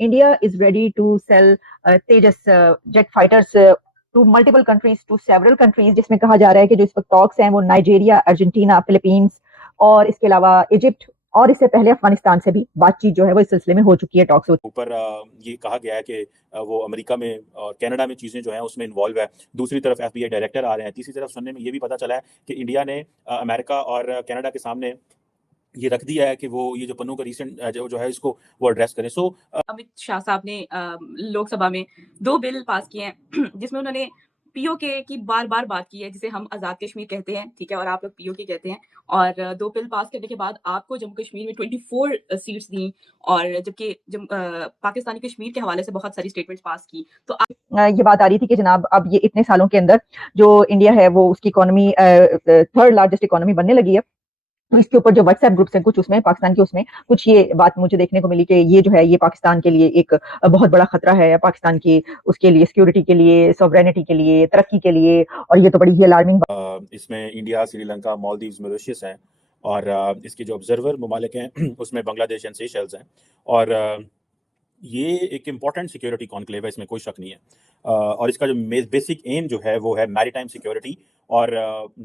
India is ready to sell Tejas jet fighters to multiple countries, to several countries, जिसमें कहा जा रहा है कि जो इस वक्त टॉक्स हैं वो नाइजीरिया, अर्जेंटीना, फिलीपींस और इसके अलावा इजिप्ट और इससे पहले अफगानिस्तान से भी बातचीत जो है वो इस सिलसिले में हो चुकी है, टॉक्स ऊपर ये कहा गया है कि वो अमेरिका में और कनाडा में चीज़ें जो हैं उसमें इन्वॉल्व है। दूसरी तरफ एफबीआई डायरेक्टर आ रहे हैं। तीसरी तरफ सुनने में ये भी पता चला है कि इंडिया ने अमेरिका और कनाडा के सामने ये रख दिया है कि वो ये जो पन्नू का रीसेंट जो है इसको वो एड्रेस करें। अमित शाह साहब ने लोकसभा में 2 बिल पास किए हैं जिसमें उन्होंने पीओके की बार-बार बात की है, जिसे हम आज़ाद कश्मीर कहते हैं, ठीक है? और आप लोग पीओके कहते हैं। और 2 बिल पास करने के बाद आपको जम्मू कश्मीर में 24 सीट्स दी और जबकि पाकिस्तानी कश्मीर के हवाले से बहुत सारी स्टेटमेंट्स पास की। तो ये बात आ रही थी कि जनाब अब ये इतने सालों के अंदर जो इंडिया है वो उसकी इकोनॉमी थर्ड लार्जेस्ट इकोनॉमी बनने लगी है। तो इसके ऊपर जो व्हाट्सएप ग्रुप्स हैं कुछ उसमें पाकिस्तान के उसमें कुछ ये बात मुझे देखने को मिली कि ये जो है ये पाकिस्तान के लिए एक बहुत बड़ा खतरा है, पाकिस्तान की उसके लिए सिक्योरिटी के लिए, सॉवरेनिटी के लिए, तरक्की के लिए, और ये तो बड़ी ही अलार्मिंग इसमें इंडिया, श्रीलंका, मालदीव्स, मॉरिशस हैं और इसके जो ऑब्जर्वर ममालिक हैं उसमें बांग्लादेश एंड सेशल्स हैं और ये एक इम्पॉर्टेंट सिक्योरिटी कॉन्क्लेव है, इसमें कोई शक नहीं है। और इसका जो बेसिक एम जो है वो है मैरीटाइम सिक्योरिटी और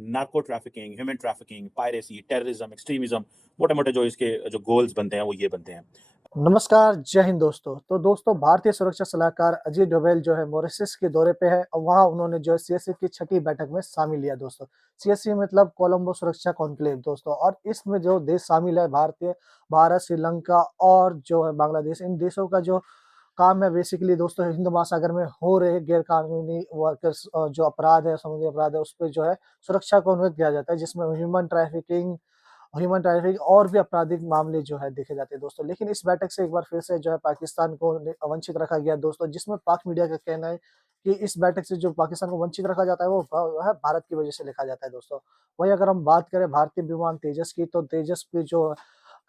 narco trafficking, human trafficking, piracy, terrorism, extremism, मोटे मोटे जो इसके जो गोल्स बनते हैं वो ये बनते हैं। नमस्कार, जय हिंद दोस्तों। तो दोस्तों, भारतीय सुरक्षा सलाहकार अजीत डोभाल जो है मॉरिशस के दौरे पे है और वहाँ उन्होंने जो है सीएसए की 6ठी बैठक में शामिल लिया दोस्तों। सीएसए मतलब कोलंबो सुरक्षा कॉन्क्लेव दोस्तों, और इसमें जो देश शामिल है भारत, श्रीलंका और जो है बांग्लादेश, इन देशों का जो काम है बेसिकली दोस्तों हिंद महासागर में हो रहे गैर कानूनी वर्कर्स जो अपराध है, समुद्री अपराध है, उस पर जो है सुरक्षा को अनुमति दिया जाता है, जिसमें ह्यूमन ट्रैफिकिंग और भी आपराधिक मामले जो है देखे जाते हैं दोस्तों। लेकिन इस बैठक से एक बार फिर से जो है पाकिस्तान को वंचित रखा गया दोस्तों, जिसमें पाक मीडिया का कहना है कि इस बैठक से जो पाकिस्तान को वंचित रखा जाता है वो है भारत की वजह से लिखा जाता है दोस्तों। वहीं अगर हम बात करें भारतीय विमान तेजस की, तो तेजस की जो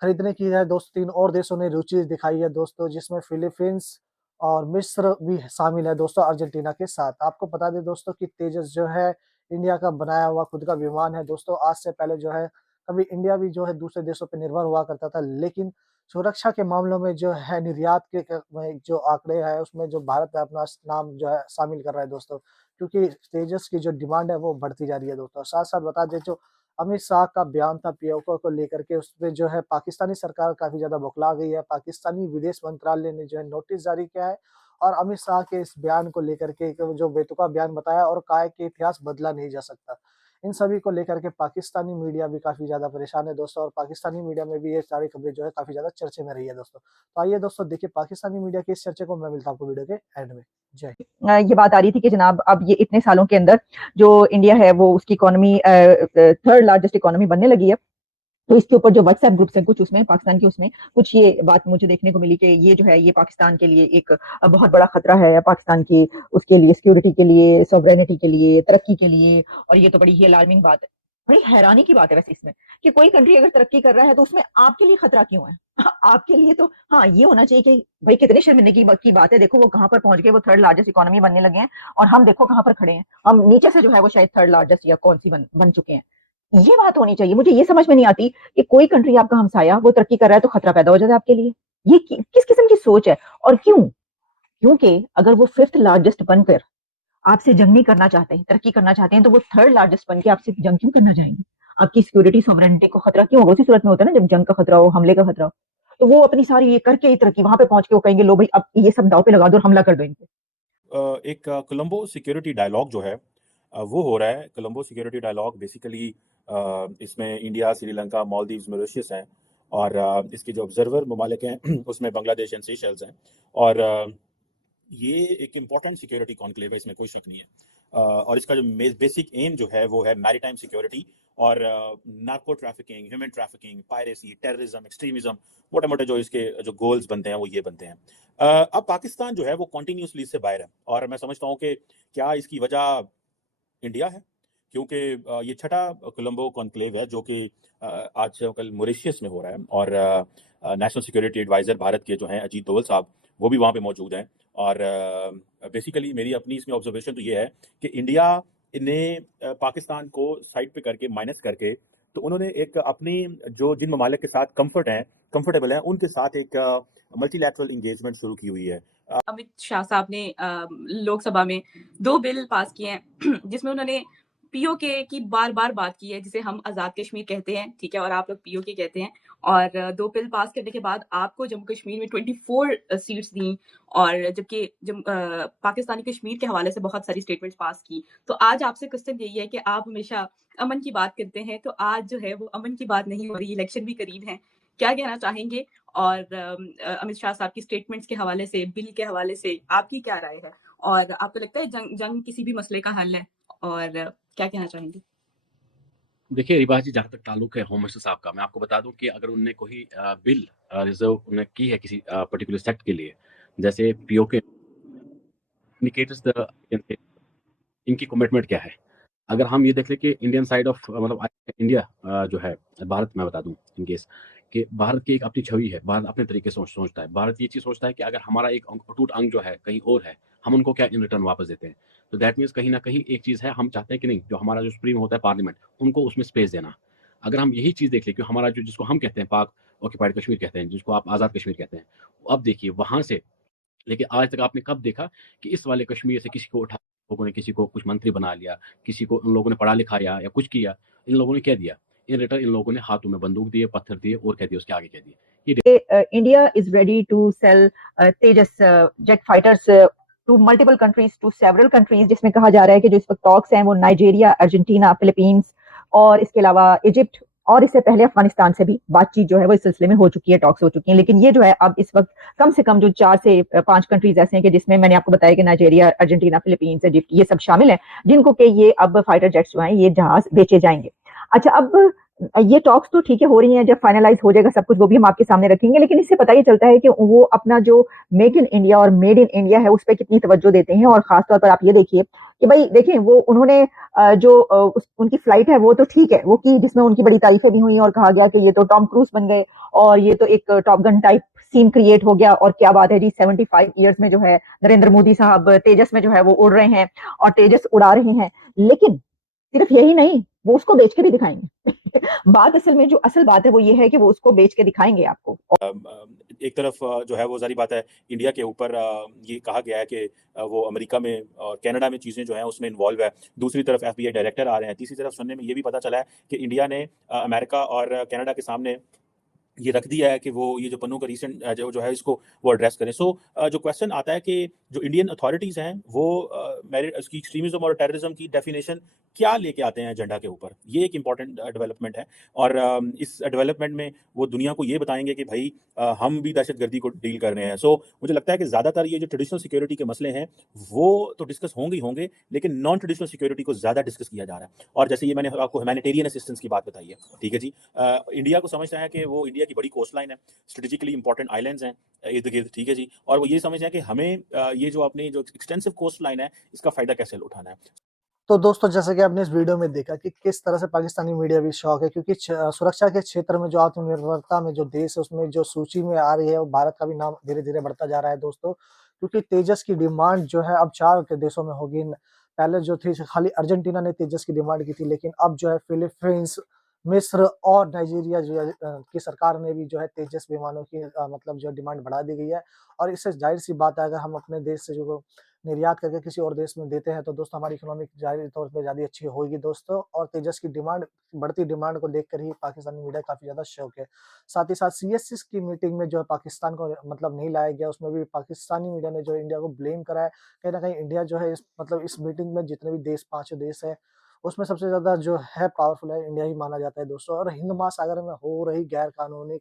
खरीदने की है दोस्तों 3 और देशों ने रुचि दिखाई है दोस्तों, जिसमें फिलीपींस और मिस्र भी शामिल है दोस्तों अर्जेंटीना के साथ। आपको बता दें दोस्तों कि तेजस जो है इंडिया का बनाया हुआ खुद का विमान है दोस्तों। आज से पहले जो है कभी इंडिया भी जो है दूसरे देशों पर निर्भर हुआ करता था, लेकिन सुरक्षा के मामलों में जो है निर्यात के में जो आंकड़े हैं उसमें जो भारत अपना नाम जो है शामिल कर रहा है दोस्तों, क्योंकि तेजस की जो डिमांड है वो बढ़ती जा रही है दोस्तों। साथ साथ बता दें जो अमित शाह का बयान था पीओके को लेकर के, उस पे जो है पाकिस्तानी सरकार काफी ज्यादा बौखला गई है। पाकिस्तानी विदेश मंत्रालय ने जो है नोटिस जारी किया है और अमित शाह के इस बयान को लेकर के जो बेतुका बयान बताया और कहा है कि इतिहास बदला नहीं जा सकता। इन सभी को लेकर के पाकिस्तानी मीडिया भी काफी ज्यादा परेशान है दोस्तों, और पाकिस्तानी मीडिया में भी ये सारी खबरें जो है काफी ज्यादा चर्चे में रही है दोस्तों। तो आइए दोस्तों देखिए पाकिस्तानी मीडिया के इस चर्चे को। मैं मिलता हूँ आपको वीडियो के एंड में। जय। ये बात आ रही थी कि जनाब अब ये इतने सालों के अंदर जो इंडिया है वो उसकी इकोनॉमी थर्ड लार्जेस्ट इकोनॉमी बनने लगी है। तो इसके ऊपर जो व्हाट्सएप ग्रुप्स हैं कुछ उसमें पाकिस्तान के उसमें कुछ ये बात मुझे देखने को मिली कि ये जो है ये पाकिस्तान के लिए एक बहुत बड़ा खतरा है, पाकिस्तान की उसके लिए सिक्योरिटी के लिए, सॉवरेनिटी के लिए, तरक्की के लिए, और ये तो बड़ी ही अलार्मिंग बात है। बड़ी हैरानी की बात है वैसे इसमें कि कोई कंट्री अगर तरक्की कर रहा है तो उसमें आपके लिए खतरा क्यों है? आपके लिए तो हाँ ये होना चाहिए कि भाई कितने शर्मिंदगी की बात है, देखो वो कहाँ पर पहुंच गए, वो थर्ड लार्जेस्ट इकोनॉमी बनने लगे हैं और हम देखो कहाँ पर खड़े हैं, हम नीचे से जो है वो शायद थर्ड लार्जेस्ट या कौन सी बन चुके हैं। ये बात होनी चाहिए। मुझे ये समझ में नहीं आती कि कोई कंट्री आपका हमसाया वो तरक्की कर रहा है तो खतरा पैदा हो जाता है आपके लिए। ये किस किस्म की सोच है और क्यों? क्योंकि अगर वो 5th लार्जेस्ट बनकर आपसे जंग नहीं करना चाहते, तरक्की करना चाहते हैं, तो वो 3rd लार्जेस्ट बन के आपसे जंग क्यों करना चाहेंगे? आपकी सिक्योरिटी सॉवरेनिटी को खतरा क्यों होगा? उसी सूरत में होता है ना जब जंग का खतरा हो, हमले का खतरा हो। तो वो अपनी सारी ये करके ही तरक्की वहां पे पहुंच के वो कहेंगे लो भाई अब ये सब दाव पे लगा दो और हमला कर दो इन पे। एक कोलंबो सिक्योरिटी डायलॉग जो है वो हो रहा है। कोलंबो सिक्योरिटी डायलॉग बेसिकली इसमें इंडिया, श्रीलंका, मालदीव्स, मॉरिशस हैं और इसके जो ऑब्जर्वर ममालिक हैं उसमें बांग्लादेश एंड सेशल्स हैं और ये एक इम्पॉर्टेंट सिक्योरिटी कॉन्क्लेव है, इसमें कोई शक नहीं है। और इसका जो बेसिक एम जो है वो है मैरीटाइम सिक्योरिटी और narco trafficking, human trafficking, piracy, terrorism, extremism, मोटे मोटे जो इसके जो गोल्स बनते हैं वो ये बनते हैं। अब पाकिस्तान जो है वो कॉन्टीन्यूसली इससे बाहर है और मैं समझता हूँ कि क्या इसकी वजह इंडिया है, क्योंकि ये 6ठा कोलंबो कॉन्क्लेव है जो कि आज कल मॉरिशस में हो रहा है और नेशनल सिक्योरिटी एडवाइज़र भारत के जो हैं अजीत डोभाल साहब वो भी वहाँ पे मौजूद हैं। और बेसिकली मेरी अपनी इसमें ऑब्जर्वेशन तो ये है कि इंडिया ने पाकिस्तान को साइड पे करके माइनस करके तो उन्होंने एक अपनी जो जिन ममालिक के साथ कंफर्टेबल हैं उनके साथ एक मल्टीलैटरल इंगेजमेंट शुरू की हुई है। अमित शाह साहब ने लोकसभा में 2 बिल पास किए हैं जिसमें उन्होंने पीओके की बार-बार बात की है, जिसे हम आज़ाद कश्मीर कहते हैं, ठीक है? और आप लोग पीओके कहते हैं। और 2 बिल पास करने के बाद आपको जम्मू कश्मीर में 24 सीट्स दी और जबकि पाकिस्तानी कश्मीर के हवाले से बहुत सारी स्टेटमेंट्स पास की। तो आज आपसे क्वेश्चन यही है कि आप हमेशा अमन की बात करते हैं, तो आज जो है वो अमन की बात नहीं हो रही, इलेक्शन भी करीब है। क्या कहना चाहेंगे? और अमित शाह साहब की स्टेटमेंट्स के हवाले से, बिल के हवाले से आपकी क्या राय है? और आपको लगता है जंग किसी भी मसले का हल है? और क्या कहना चाहेंगे? देखिए रिबा जी, जहाँ तक ताल्लुक है होम मिनिस्टर साहब का, मैं आपको बता दूं कि अगर उनने कोई बिल रिजर्व उन्हें की है किसी पर्टिकुलर सेक्ट के लिए, जैसे पीओके, इंडिकेटर्स द इनकी कमिटमेंट क्या है। अगर हम ये देख लें कि इंडियन साइड ऑफ मतलब इंडिया जो है, भारत मैं बता दूं इन केस कि भारत की एक अपनी छवि है, भारत अपने तरीके से सोचता है। भारत ये चीज़ सोचता है कि अगर हमारा एक अटूट अंग जो है कहीं और है, हम उनको क्या इन रिटर्न वापस देते हैं। तो दैट मीन्स कहीं ना कहीं एक चीज़ है, हम चाहते हैं कि नहीं, जो हमारा जो सुप्रीम होता है पार्लियामेंट, उनको उसमें स्पेस देना। अगर हम यही चीज़ देख लें कि हमारा जो, जिसको हम कहते हैं पाक ऑक्यूपाइड कश्मीर कहते हैं, जिसको आप आज़ाद कश्मीर कहते हैं, अब देखिए वहां से लेकिन आज तक आपने कब देखा कि इस वाले कश्मीर से किसी को उठा, लोगों ने किसी को कुछ मंत्री बना लिया, किसी को उन लोगों ने पढ़ा लिखाया या कुछ किया। इन लोगों ने क्या दिया, इन रिटर्न इन लोगों ने हाथों में बंदूक दिए, पत्थर दिए और कह दिया उसके आगे कह दिए ये India is ready to sell Tejas jet fighters to multiple countries, to several countries, जिसमें कहा जा रहा है कि जो इस वक्त टॉक्स हैं वो नाइजीरिया, अर्जेंटीना, फिलीपींस और इसके अलावा इजिप्ट और इससे पहले अफगानिस्तान से भी बातचीत जो है वो इस सिलसिले में हो चुकी है, टॉक्स हो चुकी हैं। लेकिन ये जो है अब इस वक्त कम से कम जो 4 से 5 कंट्रीज ऐसे हैं कि जिसमें मैंने आपको बताया कि नाइजीरिया, अर्जेंटीना, फिलीपींस, इजिप्ट ये सब शामिल हैं, जिनको कि ये अब फाइटर जेट्स जो हैं ये जहाज बेचे जाएंगे। अच्छा, अब ये टॉक्स तो ठीक है हो रही हैं, जब फाइनलाइज हो जाएगा सब कुछ वो भी हम आपके सामने रखेंगे, लेकिन इससे पता ये चलता है कि वो अपना जो मेक इन इंडिया और मेड इन इंडिया है उस पर कितनी तवज्जो देते हैं। और खासतौर पर आप ये देखिए कि भाई देखें वो उन्होंने उनकी फ्लाइट है वो तो ठीक है वो की, जिसमें उनकी बड़ी तारीफें भी हुई और कहा गया कि ये तो टॉम क्रूज बन गए और ये तो एक top gun type scene create हो गया। और क्या बात है जी, 75 ईयर्स में जो है नरेंद्र मोदी साहब तेजस में जो है वो उड़ रहे हैं और तेजस उड़ा रहे हैं। लेकिन सिर्फ यही नहीं, वो उसको बेच के भी दिखाएंगे। बात असल में जो असल बात है वो ये है कि वो उसको बेच के दिखाएंगे आपको। एक तरफ जो है वो जारी बात है इंडिया के ऊपर ये कहा गया है कि वो अमेरिका में और कनाडा में चीज़ें जो हैं उसमें इन्वॉल्व है। दूसरी तरफ एफबीआई डायरेक्टर आ रहे हैं। तीसरी तरफ सुनने में ये भी पता चला है कि इंडिया ने अमेरिका और कनाडा के सामने ये रख दिया है कि वो ये जो पन्नू का रीसेंट जो है इसको वो एड्रेस करें। सो जो क्वेश्चन आता है कि जो इंडियन अथॉरिटीज़ हैं वो उसकी एक्सट्रीमिज्म और टेररिज्म की डेफिनेशन क्या लेके आते हैं एजेंडा के ऊपर, ये एक इंपॉर्टेंट डेवलपमेंट है। और इस डेवलपमेंट में वो दुनिया को ये बताएंगे कि भाई हम भी दहशतगर्दी को डील कर रहे हैं। सो मुझे लगता है कि ज़्यादातर ये जो ट्रेडिशनल सिक्योरिटी के मसले हैं वो तो डिस्कस होंगे ही होंगे, लेकिन नॉन ट्रेडिशनल सिक्योरिटी को ज़्यादा डिस्कस किया जा रहा है। और जैसे ये मैंने आपको ह्यूमैनिटेरियन असिस्टेंस की बात बताई है, ठीक है जी, इंडिया को समझता है कि वो इंडिया की बड़ी कोस्ट लाइन है, स्ट्रेटेजिकली इंपॉर्टेंट आइलैंड्स हैं इर्द गिर्द, ठीक है जी, और वो ये समझते हैं कि हमें ये जो अपनी जो एक्सटेंसिव कोस्ट लाइन है इसका फायदा कैसे उठाना है। तो दोस्तों जैसे कि आपने इस वीडियो में देखा कि किस तरह से पाकिस्तानी मीडिया भी शौक है, क्योंकि सुरक्षा के क्षेत्र में जो आत्मनिर्भरता में जो देश है उसमें जो सूची में आ रही है, वो भारत का भी नाम धीरे धीरे बढ़ता जा रहा है दोस्तों। क्योंकि तेजस की डिमांड जो है अब 4 के देशों में होगी। पहले जो थी खाली अर्जेंटीना ने तेजस की डिमांड की थी, लेकिन अब जो है फिलीपींस, मिस्र और नाइजीरिया जो है की सरकार ने भी जो है तेजस विमानों की मतलब जो डिमांड बढ़ा दी गई है। और इससे जाहिर सी बात है, अगर हम अपने देश से जो निर्यात करके किसी और देश में देते हैं तो दोस्तों हमारी इकोनॉमिक जाहिर तौर पे ज़्यादा अच्छी होगी दोस्तों। और तेजस की डिमांड, बढ़ती डिमांड को देखकर ही पाकिस्तानी मीडिया काफ़ी ज़्यादा शौक है। साथ ही साथ सीएसएस की मीटिंग में जो है पाकिस्तान को मतलब नहीं लाया गया, उसमें भी पाकिस्तानी मीडिया ने जो इंडिया को ब्लेम करा है। कहीं न कहीं इंडिया जो है इस मीटिंग में जितने भी देश 5 देश हैं, उसमें सबसे ज़्यादा जो है पावरफुल है इंडिया ही माना जाता है दोस्तों। और हिंद महासागर में हो रही गैर कानूनी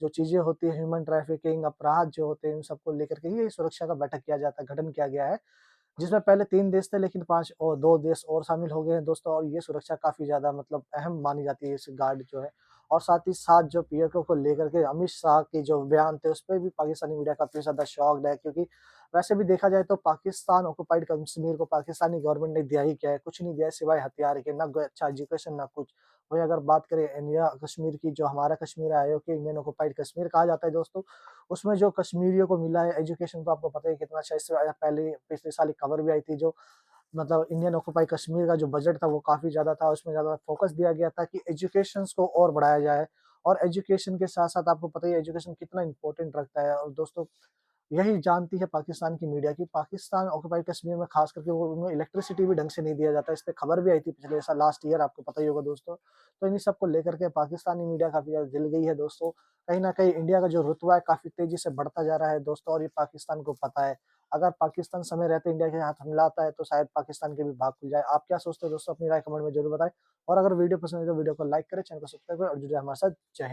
जो चीज़ें होती है, ह्यूमन ट्रैफिकिंग, अपराध जो होते हैं, इन सबको लेकर के ही सुरक्षा का बैठक किया जाता है, गठन किया गया है। जिसमें पहले 3 देश थे, लेकिन 5 और 2 देश और शामिल हो गए हैं दोस्तों। और ये सुरक्षा काफ़ी ज़्यादा मतलब अहम मानी जाती है इस गार्ड जो है। और साथ ही साथ जो पीओके को लेकर के अमित शाह के जो बयान थे, उसपे भी पाकिस्तानी मीडिया काफ़ी ज़्यादा शॉक्ड है, क्योंकि वैसे भी देखा जाए तो पाकिस्तान ऑक्युपाइड कश्मीर को पाकिस्तानी गवर्नमेंट ने दिया ही क्या है? कुछ नहीं दिया है सिवाय हथियार के, ना कोई अच्छा एजुकेशन ना कुछ। वहीं अगर बात करें इंडिया कश्मीर की, जो हमारा कश्मीर है, आईओके इंडियन ऑक्युपाइड कश्मीर कहा जाता है दोस्तों, उसमें जो कश्मीरियों को मिला है एजुकेशन, तो आपको पता है कितना अच्छा। इससे पहले पिछले साल एक खबर भी आई थी, जो मतलब इंडियन ऑक्युपाई कश्मीर का जो बजट था वो काफ़ी ज़्यादा था, उसमें ज़्यादा फोकस दिया गया था कि एजुकेशंस को और बढ़ाया जाए और एजुकेशन के साथ-साथ आपको पता ही है एजुकेशन कितना इम्पोर्टेंट रखता है और दोस्तों यही जानती है पाकिस्तान की मीडिया कि पाकिस्तान ऑक्युपाइड कश्मीर में खास करके वो उन्हें इलेक्ट्रिसिटी भी ढंग से नहीं दिया जाता। इस पे खबर भी आई थी पिछले साल लास्ट ईयर आपको पता ही होगा दोस्तों। तो इन्हीं सब को लेकर के पाकिस्तानी मीडिया काफ़ी ज़्यादा जल गई है दोस्तों। कहीं न कहीं इंडिया का जो रुतबा है काफ़ी तेज़ी से बढ़ता जा रहा है दोस्तों और ये पाकिस्तान को पता है। अगर पाकिस्तान समय रहते इंडिया के हाथ हमला आता है तो शायद पाकिस्तान के भी भाग खुल जाए। आप क्या सोचते हो दोस्तों? अपनी राय कमेंट में ज़रूर बताएँ और अगर वीडियो पसंद है तो वीडियो को लाइक करें, चैनल को सब्सक्राइब करें और जुड़े रहें हमारे साथ। जय हिंद।